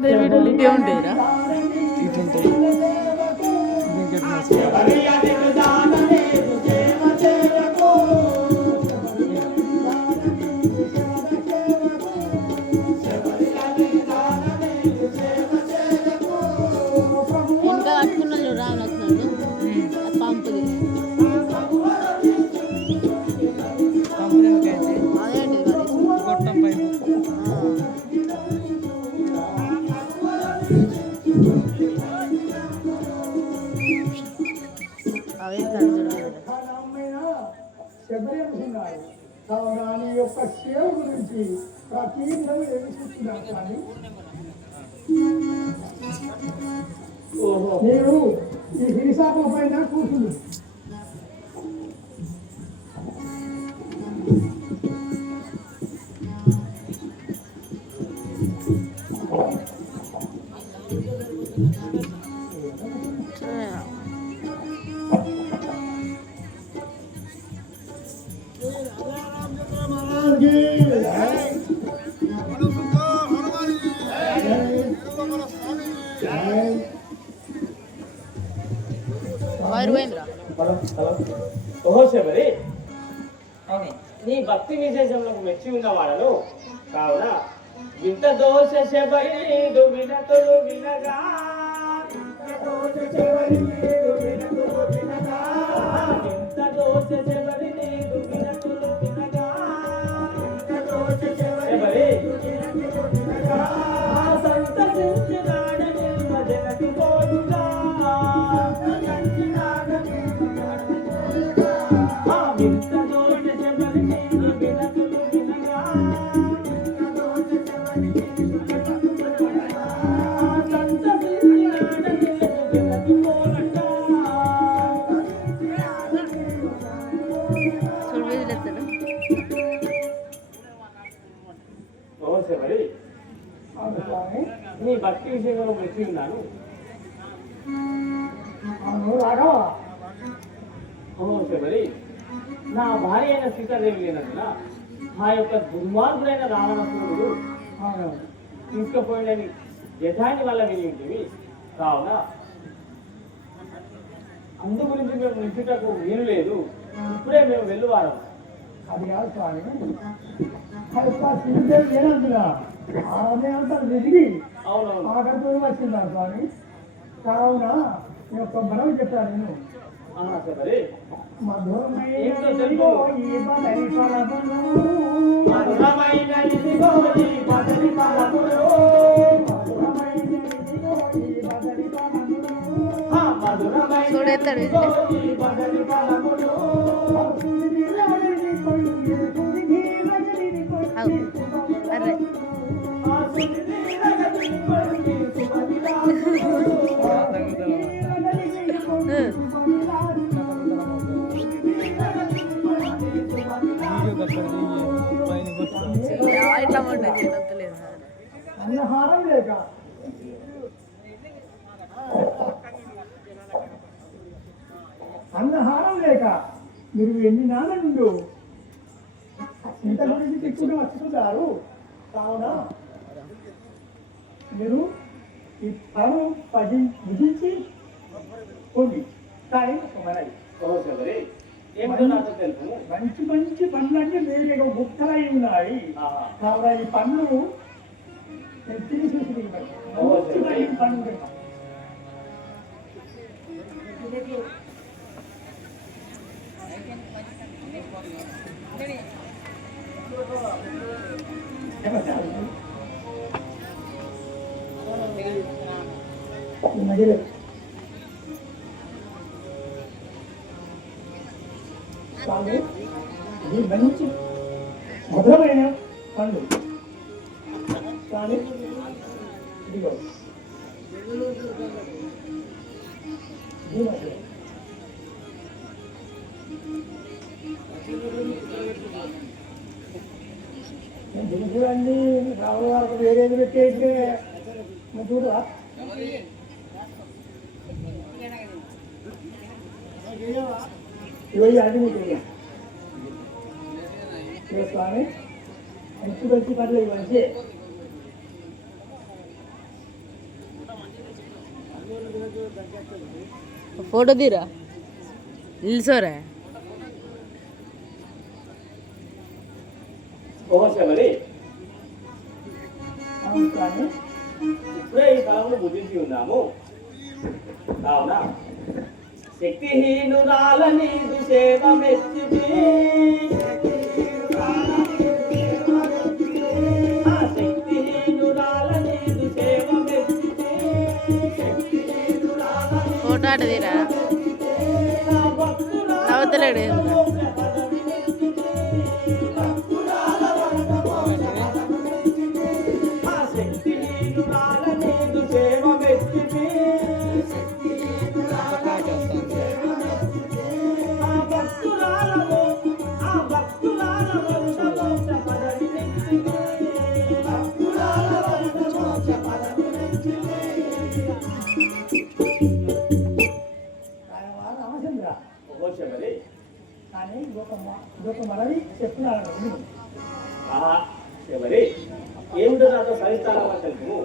ఇటే ఉంటాయిరా ఇటు ఉంటాయి ఇంకా కట్టుకున్నాడు రాను వస్తున్నాడు పంపుది అదేంటి గొట్టం పైపు అవే తడుచుడు దాని యొక్క సేవ గురించి ప్రతి నెల ఏమిస్తున్నాను కానీ నేను ఈ హిరిసాప పైన కూర్చుంది ఓహో శబరి నీ భక్తి విశేషంలో మెచ్చి ఉన్న వాళ్ళను కావున ఇంత దోష శబరి నీదు వినతులు వినగా ఇంత దోష శబరి నీదు వినతులు వినగా ఇంత దోష శబరి నీదు వినతులు వినగా ఇంత దోష శబరి వినతులు వినగా సంతసించినాడ నిల్వ జనకు పోదుగా ఇంత దోష శబరి నీదు వినతులు వినగా ఇంత దోష శబరి నీదు వినతులు వినగా సంతసించినాడ నిల్వ జనకు పోదుగా ఓ శబరి నీ భక్తి విషయంలో మెచ్చి ఉన్నాను. ఓ శబరి నా భార్య అయిన సీతాదేవి లేనందున ఆ యొక్క దుర్మార్గుడైన రావణాసురుడు తీసుకుపోయినని యథాన్ని వల్ల విని ఉంటుంది. కావున అందు గురించి మేము నిలుచుటకు వీలు లేదు. ఇప్పుడే మేము వెళ్ళువారం. అది కాదు స్వామి శ్రీదేవి లేనందున ఆమె అంతా వెతికి అవునవును ఆఖరితో వచ్చిందా స్వామి. కావున ఈ యొక్క మనవి చెప్పాను నేను శబరి మధురమైన ఇదిగో ఈ బదరి ఫలములు మధురమైన ఇదిగో ఈ బదరి ఫలములు మధురమైన ఇదిగో ఈ బదరి ఫలములు మధురమైన చూడేస్తాడు ఇదిగో ఈ బదరి ఫలములు అరే ఇట్లా ఉంటుంది వద్దలేదు అన్నహారం లేక అన్నహారం లేక మీరు ఎన్ని నాన్న నుండు ఇంత గురించి తిట్టుకుంటూ వస్తున్నారు. కావున మీరు ఈ పను విధించి పొంది కానీ మనది ఏమిటో నాకు తెలుసు. మంచి మంచి పనులన్నీ వేరే గుప్తలై ఉన్నాయి. కావున ఈ పనులు నేను తీసేసి మంచి మంచి పనులు పెడతాను. ఈ మధ్యలో స్వామి ఇది మంచి మధురమైన పండు స్వామి. ఇదిగో చూడండి రావుల వరకు వేరేది పెట్టేసి చూడరా ఇవన్నీ అది మీకు స్వామి మంచి మంచి పనులు మంచి ఫోటో తీరా నిల్సోరా ఓహోశబరి అవును కానీ ఇప్పుడే ఈ కాలంలో బుద్ధించి ఉన్నాము కావున శక్తిహీనురాల నీదు సేవ మెచ్చితి శక్తిహీనురాల నీదు సేవ మెచ్చితి ఫోటో ఆట తీరా నవ్వుతలేడు శక్తిహీనురాల నీదు సేవ మెచ్చితి రామచంద్ర ఓహోశబరి కానీ ఇదొక మనవి చెప్తున్నాను శబరి ఏమిటో నాతో సవిస్తారమా తెలుపు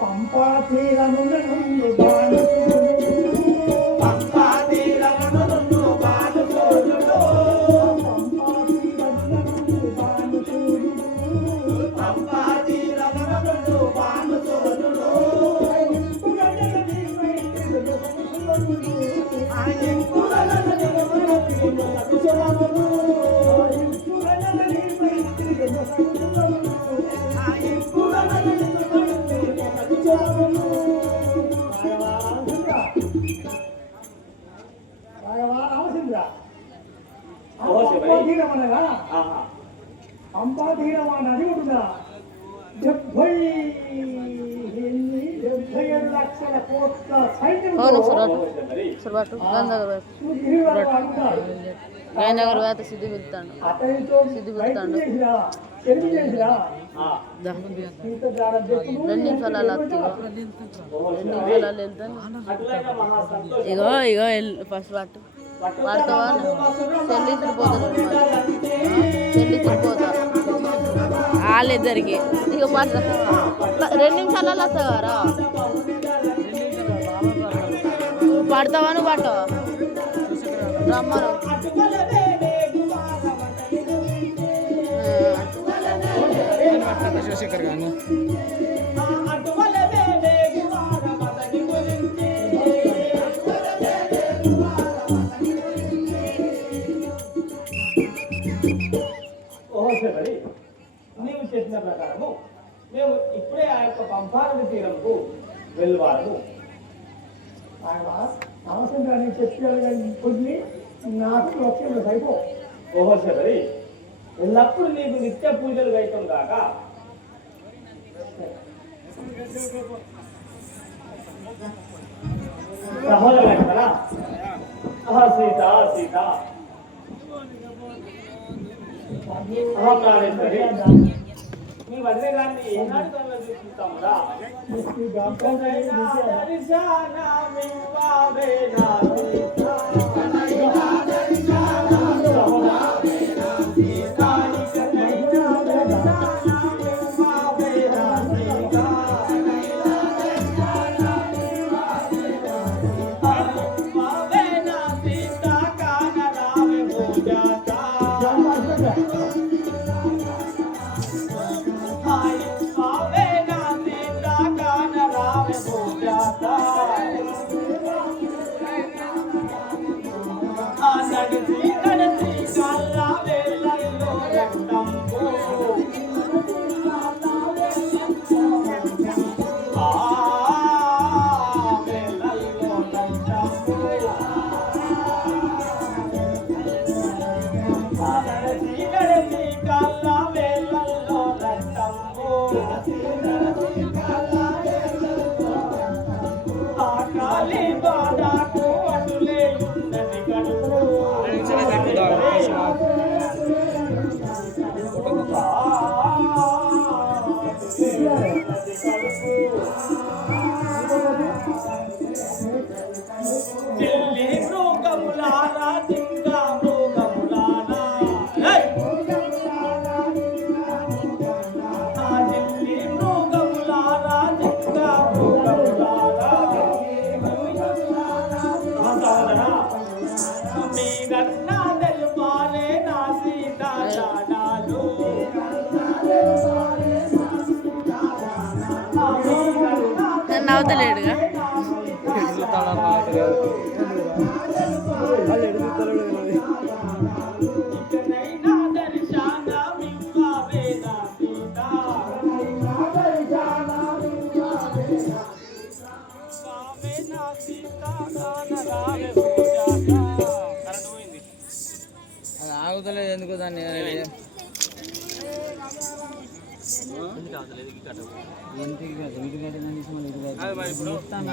పంపా తీరమున నుండి బాణసురుడు పంపా తీరమున నుండి బాణసురుడు పంపా తీరమున నుండి బాణసురుడు పంపా తీరమున నుండి బాణసురుడు తీరమనగా పంపా తీరం అన్నది ఉంటుందా 77 లక్షల కోట్ల అవును సైన్యంతో సురబాటు గాంధీ గాంధీ వేత సిద్ధి వెళ్తాడు అతనితో సిద్ధి బయట వెళ్తాడు చేసిరా చెరువు చేసిరా 2 నిమిషాలు అలా అత్తిగో 2 నిమిషాలు అలా వెళ్తాను ఇగో ఇగో ఫస్ట్ పాటు పాడతావా చెల్లించుకు పోతాను చెల్లించుకు పోతా వాళ్ళిద్దరికి ఇక పాట 2 నిమిషాలు అలా వస్తావారా పాడతావా నువ్వు పాడతావా రమ్మను శేఖర్ గాను ఓహోశబరి నీవు చెప్పిన ప్రకారము మేము ఇప్పుడే ఆ యొక్క పంపానది తీరంకు వెళ్ళువారము రామచంద్రాన్ని చెప్పాడు కానీ కొన్ని నాకు లక్ష్యంలో సైపో ఓహోశబరి ఎల్లప్పుడు నీకు నిత్య పూజలు గైతం కాక సహోదరు కదా సీత సీత ప్రాణేశ్వరి మీ వదిలే గారిని ఏనాడు తనలో చూపిస్తామురా అవుతలేడుగా ఇకనైనా దర్శనమివ్వవే నా సీత. రావే నా సీత, కానరావే పూజాత. కరెంట్ పోయింది. అది ఆగుతలేదు ఎందుకు దాన్ని ఎందుకు ఆగలేదు? ఈ కట్ట. ఇంటికి